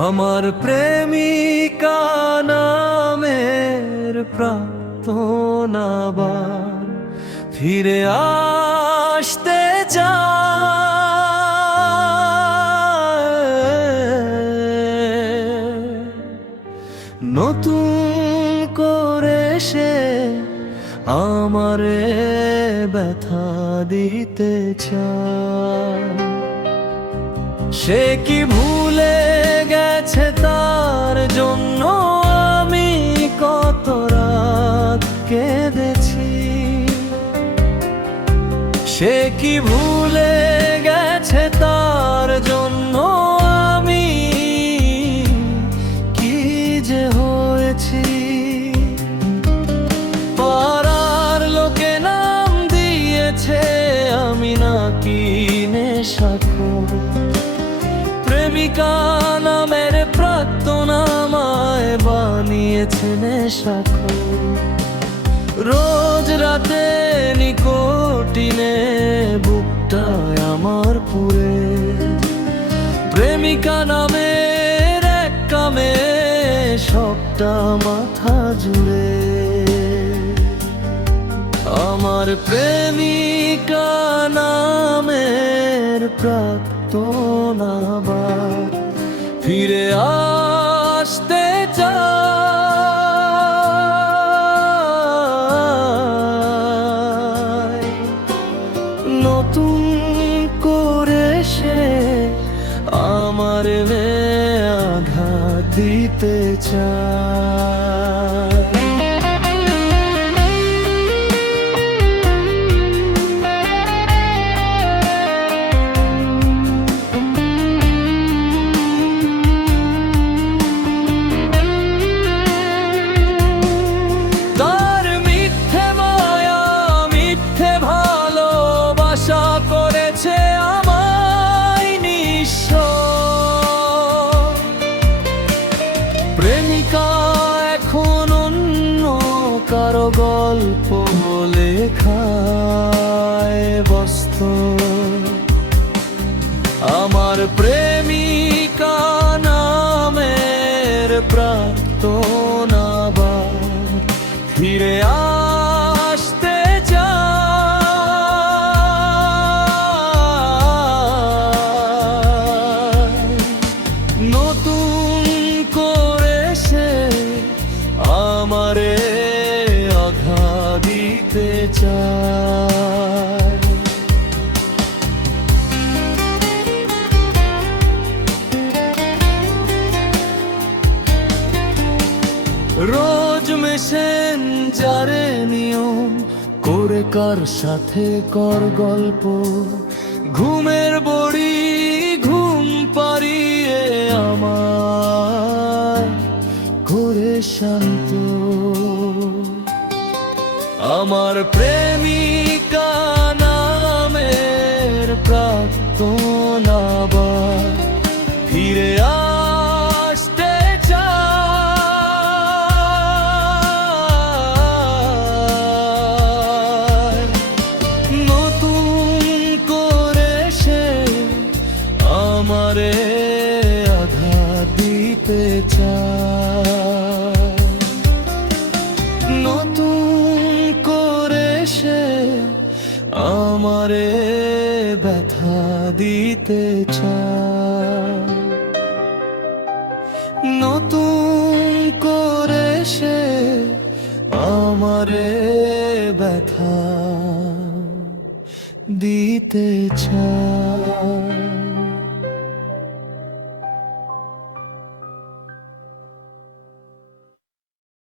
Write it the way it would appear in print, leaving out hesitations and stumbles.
আমার প্রেমিকা নামের প্রার্থনাবার ফিরে আসতে চায়, নতুন করে সে আমারে ব্যথা দিতে চায়। সে কি ভুলে গেছে তার জন্য আমি কত রাত কেঁদেছি? সে কি ভুলে গেছে তার জন্য আমি কি যে হয়েছি? পাড়ার লোকে নাম দিয়েছে আমি নাকি নেশাখোর, প্রেমিকা নামের প্রার্থনামায় বানিয়েছে নেশাখোর। রোজ রাতে নিকোটিনে বুকটায় আমার পুরে, প্রেমিকা নামের এক কামে সবটা মাথা জুড়ে। আমার প্রেমিকা নামের প্রার্থনাবার ফিরে আসতে চায়, নতুন করে সে আমারে আঘাত দিতে চায়। করেছে আমায় নিঃস্ব, প্রেমিকা এখন অন্য কারো গল্প লেখায় ব্যস্ত। আমার প্রেমিকা নামের প্রার্থনাবার ফিরে আসতে নতুন করে সে আমারে আঘাত দিতে চায়। রোজ মেসেঞ্জারে নিয়ম করে কার সাথে কর গল্প, ঘুমের বড়ি ঘুম পাড়িয়ে আমার করে শান্ত। আমার প্রেমিকা নামের প্রার্থনাবার ফিরে আসতে চায়, নতুন করে সে আমারে আঘাত দিতে চায়, নতুন করে সে আমারে ব্যথা দিতে চায়, নতুন করে সে আমারে ব্যথা দিতে চায়।